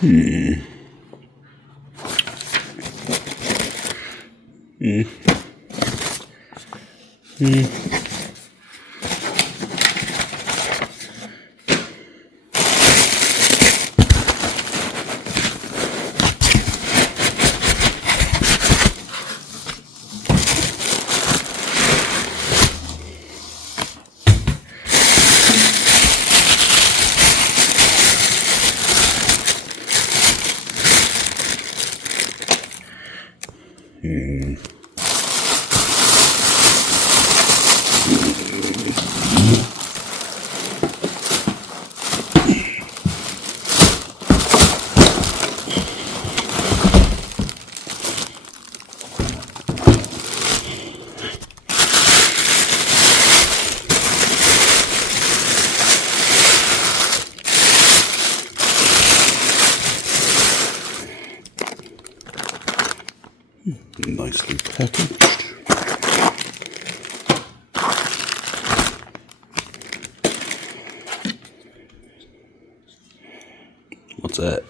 Hmm. Nicely packaged. What's that?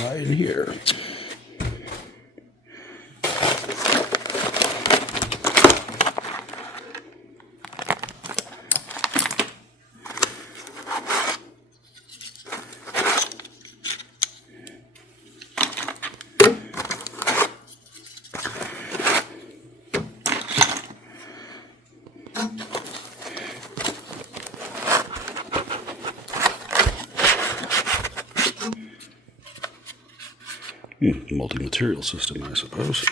right in here. Multi-material system, I suppose.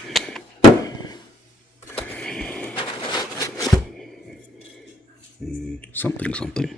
Something, something.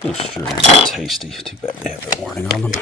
Those strawberries are tasty. Too bad they have a warning on them.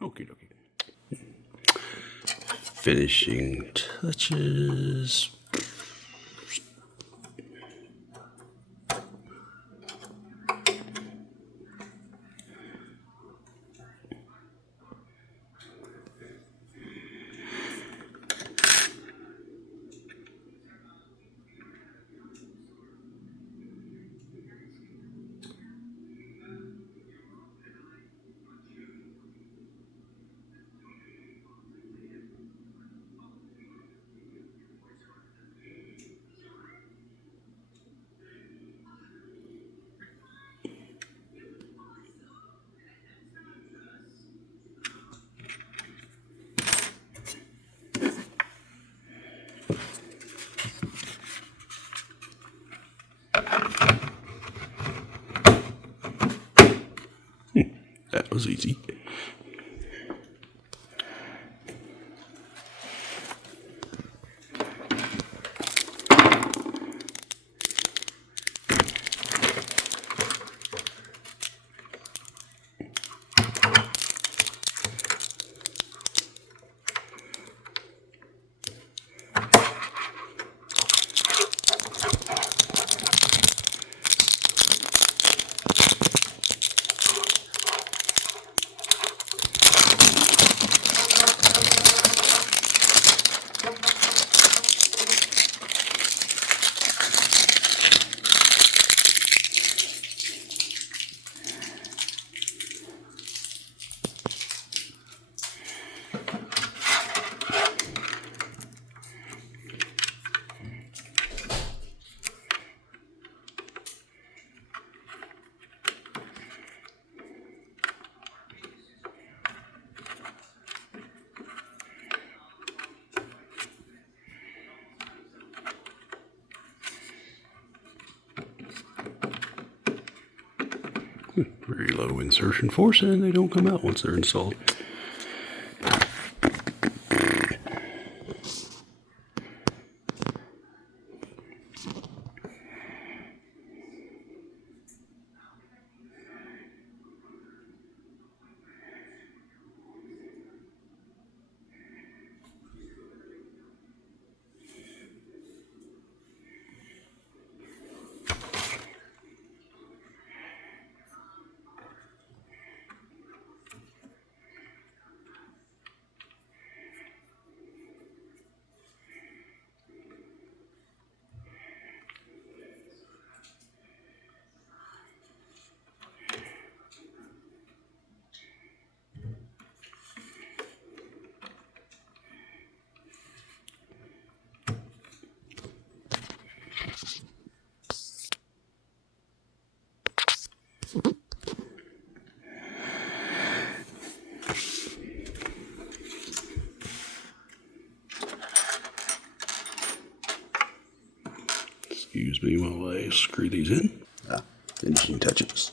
Okie dokie. Finishing touches. That was easy. Very low insertion force, and they don't come out once they're installed. Excuse me while I screw these in. Finishing touches.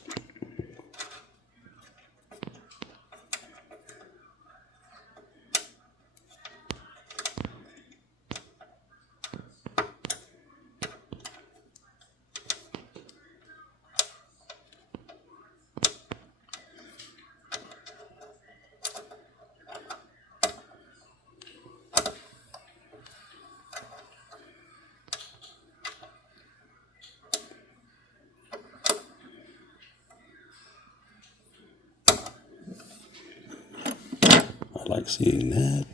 I like seeing that.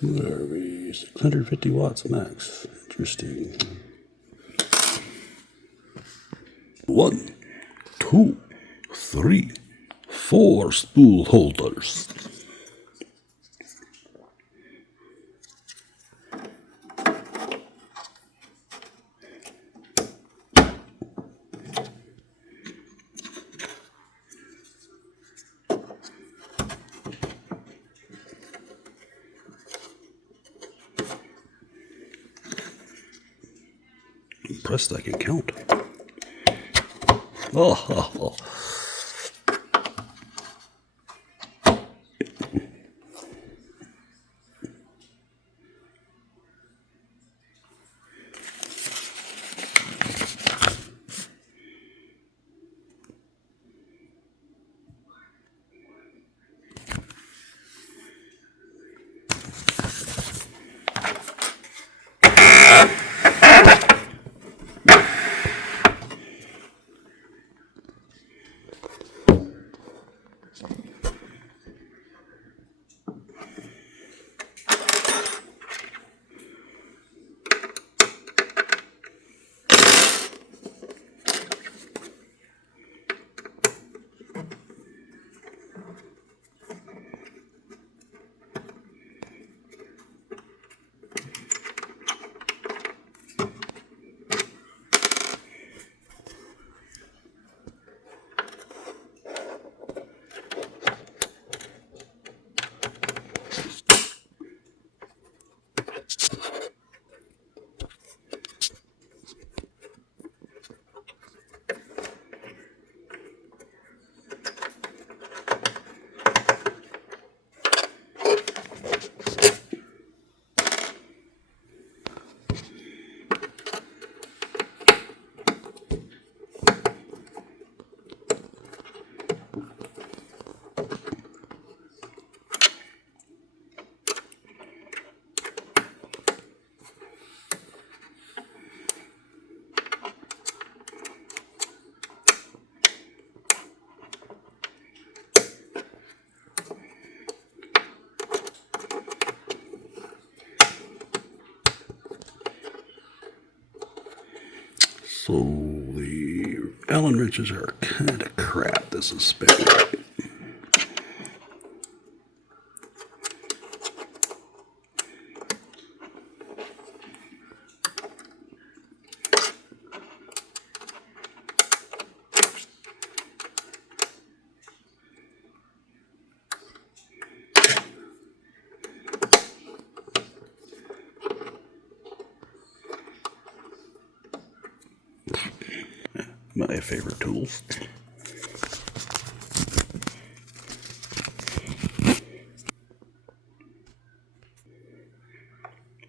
Where are we? 650 watts max. Interesting. 1, 2, 3, 4 spool holders. Impressed I can count. Oh. So the Allen wrenches are kind of crap. This is spinning. my favorite tools.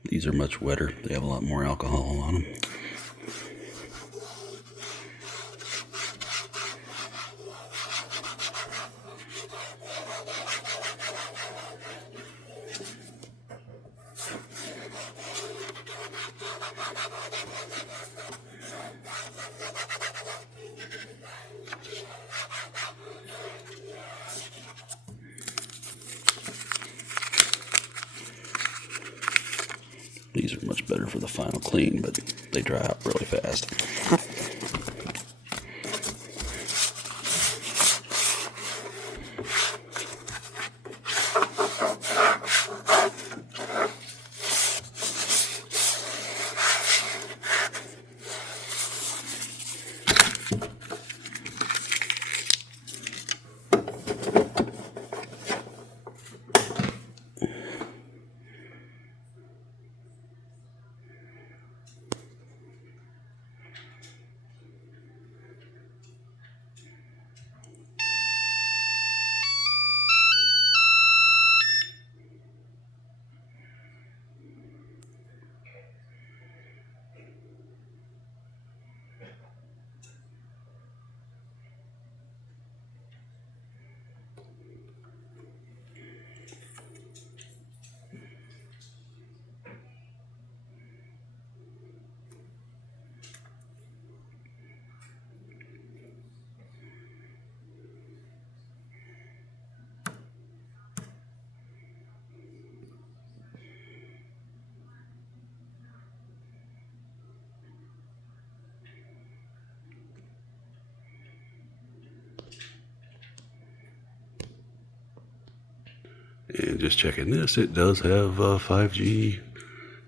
These are much wetter. They have a lot more alcohol on them. These are much better for the final clean, but they dry out really fast. And just checking this, it does have a 5G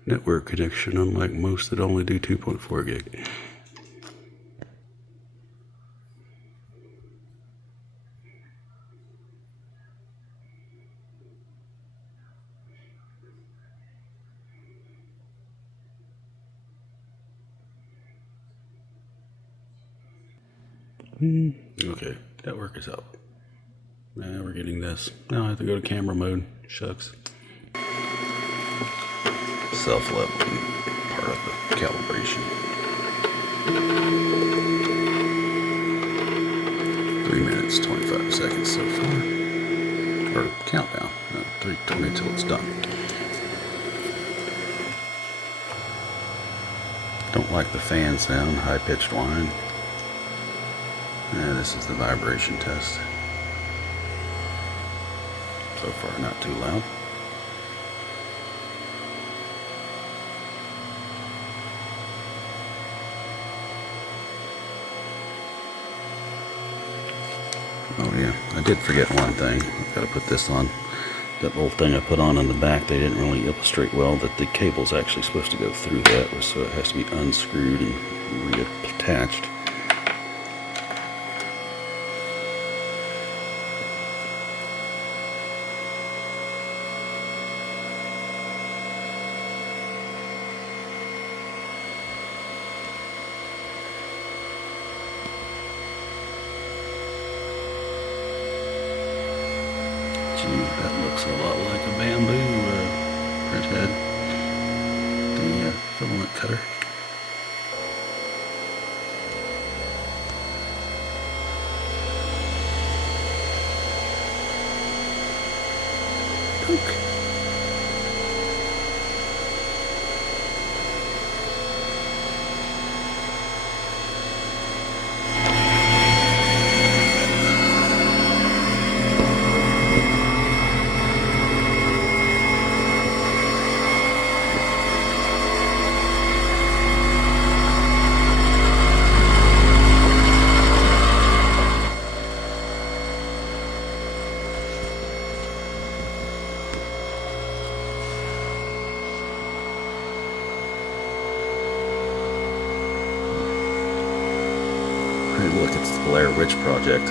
network connection, unlike most that only do 2.4 gig. Okay, network is up. Now we're getting this. Now I have to go to camera mode. Shucks. Self-leveling part of the calibration. 3 minutes, 25 seconds so far. Or countdown. No, 3:20 till it's done. Don't like the fan sound, high-pitched whine. This is the vibration test. So far, not too loud. Oh yeah, I did forget one thing. I've got to put this on. That little thing I put on the back, they didn't really illustrate well that the cable's actually supposed to go through that, so it has to be unscrewed and reattached. That looks a lot like a bamboo print head, the filament cutter. Poke. Hey, look, it's the Blair Witch Project.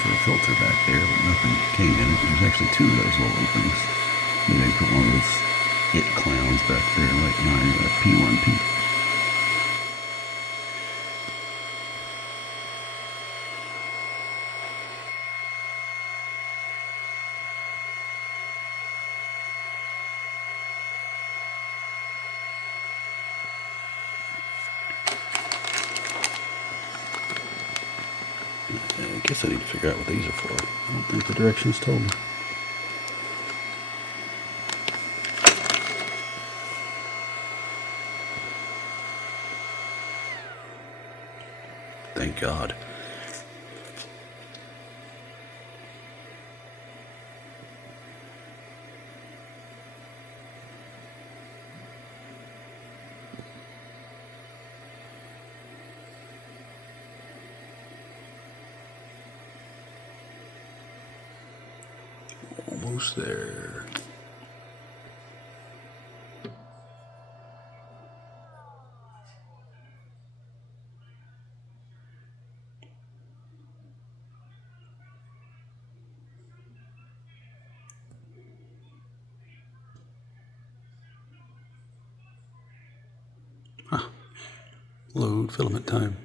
for a filter back there, but nothing came in it. There's actually two of those little openings. And they put one of those it clowns back there like mine, P1P. I guess I need to figure out what these are for. I don't think the directions told me. Thank God. Almost there. Huh. Load filament time.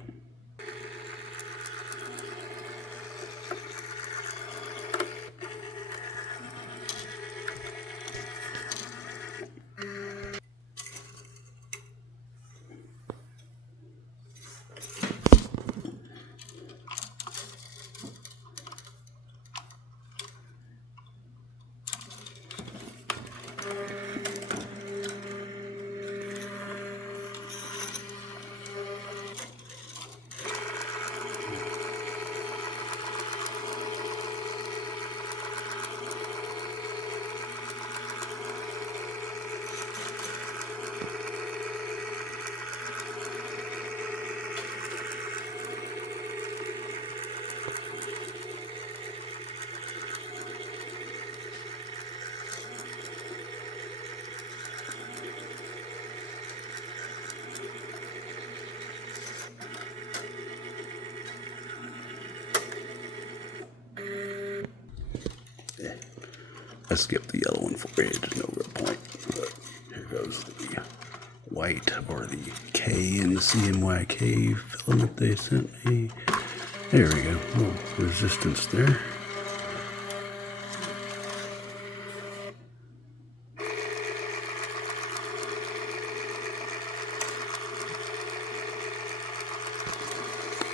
I skipped the yellow one for you. There's no real point. But here goes the white, or the K in the CMYK filament they sent me. There we go. Oh, resistance there.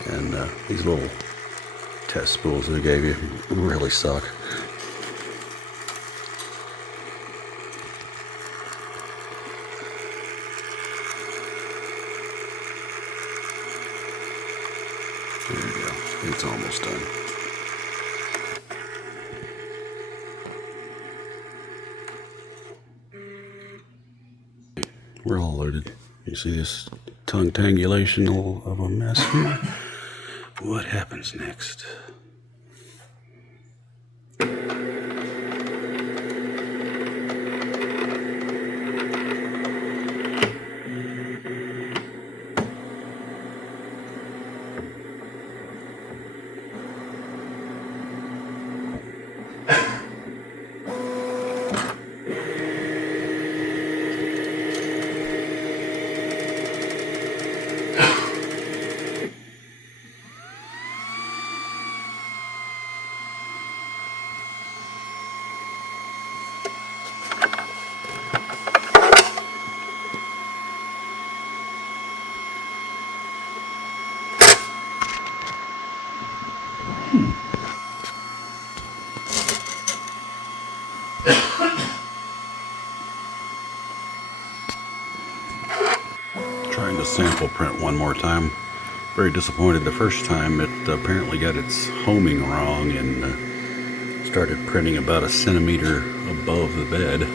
And these little test spools they gave you really suck. There you go. It's almost done. We're all loaded. You see this tongue-tangulation of a mess here? What happens next? Trying to sample print one more time. Very disappointed the first time. It apparently got its homing wrong and started printing about a centimeter above the bed.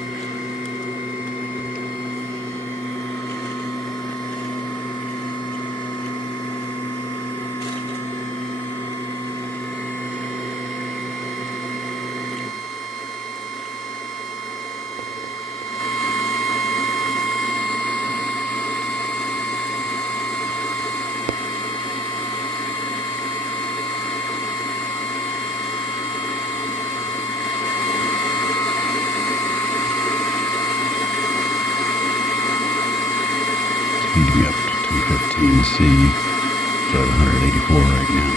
CNC. It's at 184 right now.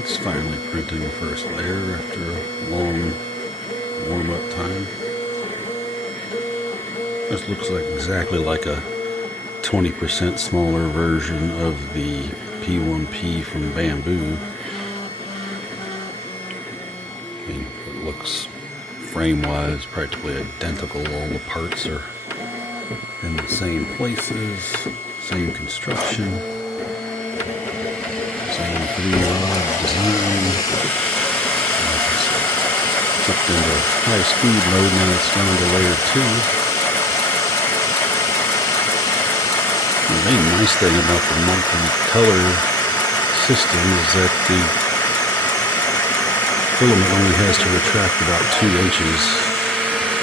It's finally printing the first layer after a long warm-up time. This looks like exactly like a 20% smaller version of the P1P from Bamboo. I mean, it looks frame-wise practically identical. All the parts are in the same places, same construction, same 3-rod design. Flipped into high speed mode, now it's down to layer 2. The main nice thing about the multi-color system is that the filament only has to retract about 2 inches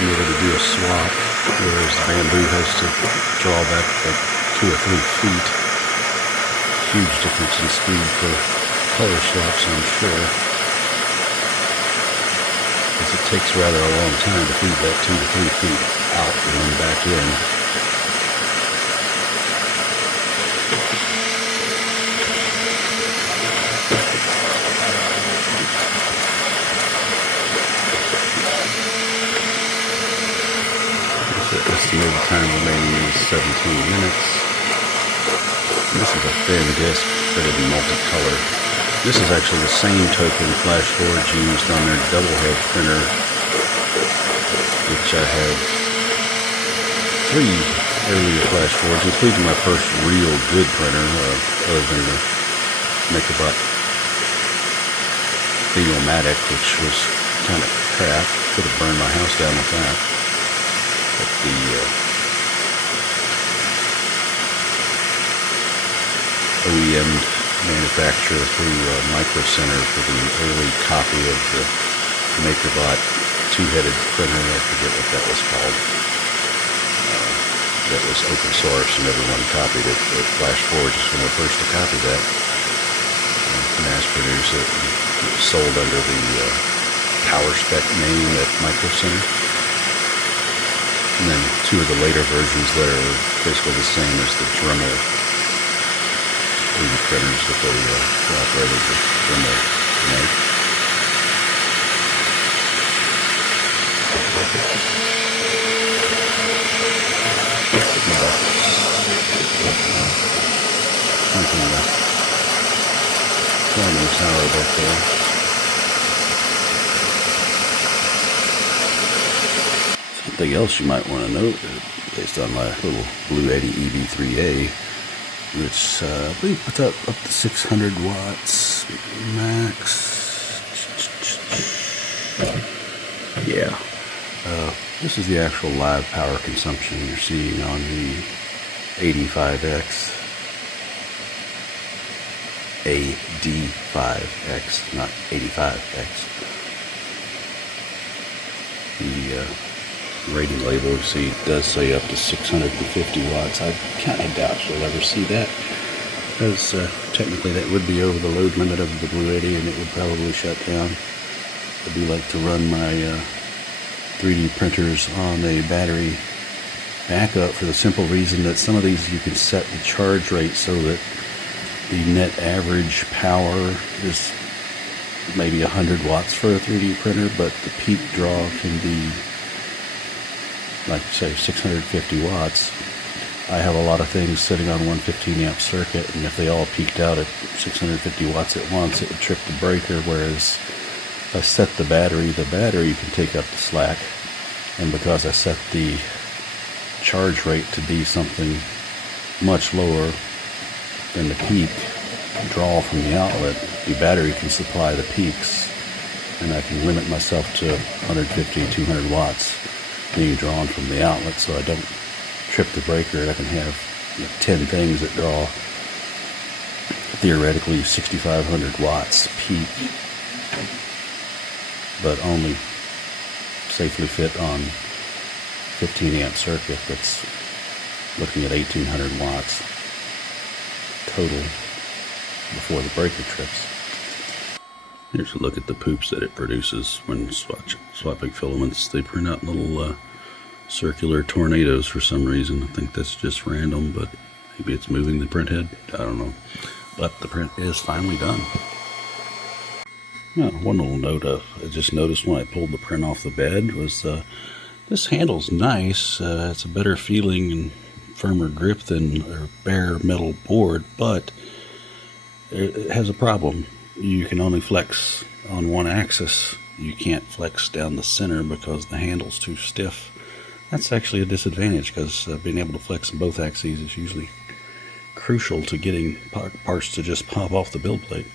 in order to do a swap, whereas the Bamboo has to draw back like 2 or 3 feet. Huge difference in speed for color swaps, I'm sure. Because it takes rather a long time to feed that 2 to 3 feet out and then back in. Estimated time remaining is 17 minutes. And this is a thin disc printed multicolor. This is actually the same token Flash Forge used on their double head printer, which I have 3 earlier Flash Forge, including my first real good printer, other than the Mechabot Theomatic, which was kind of crap. Could have burned my house down with that. But the OEM manufacturer through Micro Center for the early copy of the Mechabot 2-headed printer, I forget what that was called. That was open source and everyone copied it. But Flash Forge is one of the first to copy that, mass produce it. It was sold under the Power Spec name at Micro Center. And then 2 of the later versions that are basically the same as the Dremel 3D printers that they cooperated with Dremel to make. Something the forming tower back there. Something else you might want to note, based on my little Blue Eddy EV3A, which I believe puts out up to 600 watts max. Yeah. This is the actual live power consumption you're seeing on the AD5X. AD5X, not 85X. The rating label, you see, does say up to 650 watts. I kind of doubt you'll ever see that, because technically that would be over the load limit of the Blu-ray, and it would probably shut down. I do like to run my 3D printers on a battery backup for the simple reason that some of these you can set the charge rate so that the net average power is maybe 100 watts for a 3D printer, but the peak draw can be, like say, 650 watts. I have a lot of things sitting on 115 amp circuit, and if they all peaked out at 650 watts at once, it would trip the breaker, whereas if I set the battery can take up the slack. And because I set the charge rate to be something much lower than the peak draw from the outlet, the battery can supply the peaks, and I can limit myself to 150, 200 watts being drawn from the outlet, so I don't trip the breaker. I can have 10 things that draw theoretically 6,500 watts peak, but only safely fit on 15 amp circuit that's looking at 1,800 watts total before the breaker trips. Here's a look at the poops that it produces when swapping filaments. They print out little circular tornadoes for some reason. I think that's just random, but maybe it's moving the print head. I don't know. But the print is finally done. Now, one little note I just noticed when I pulled the print off the bed was this handle's nice. It's a better feeling and firmer grip than a bare metal board, but it has a problem. You can only flex on one axis. You can't flex down the center because the handle's too stiff. That's actually a disadvantage, because being able to flex on both axes is usually crucial to getting parts to just pop off the build plate.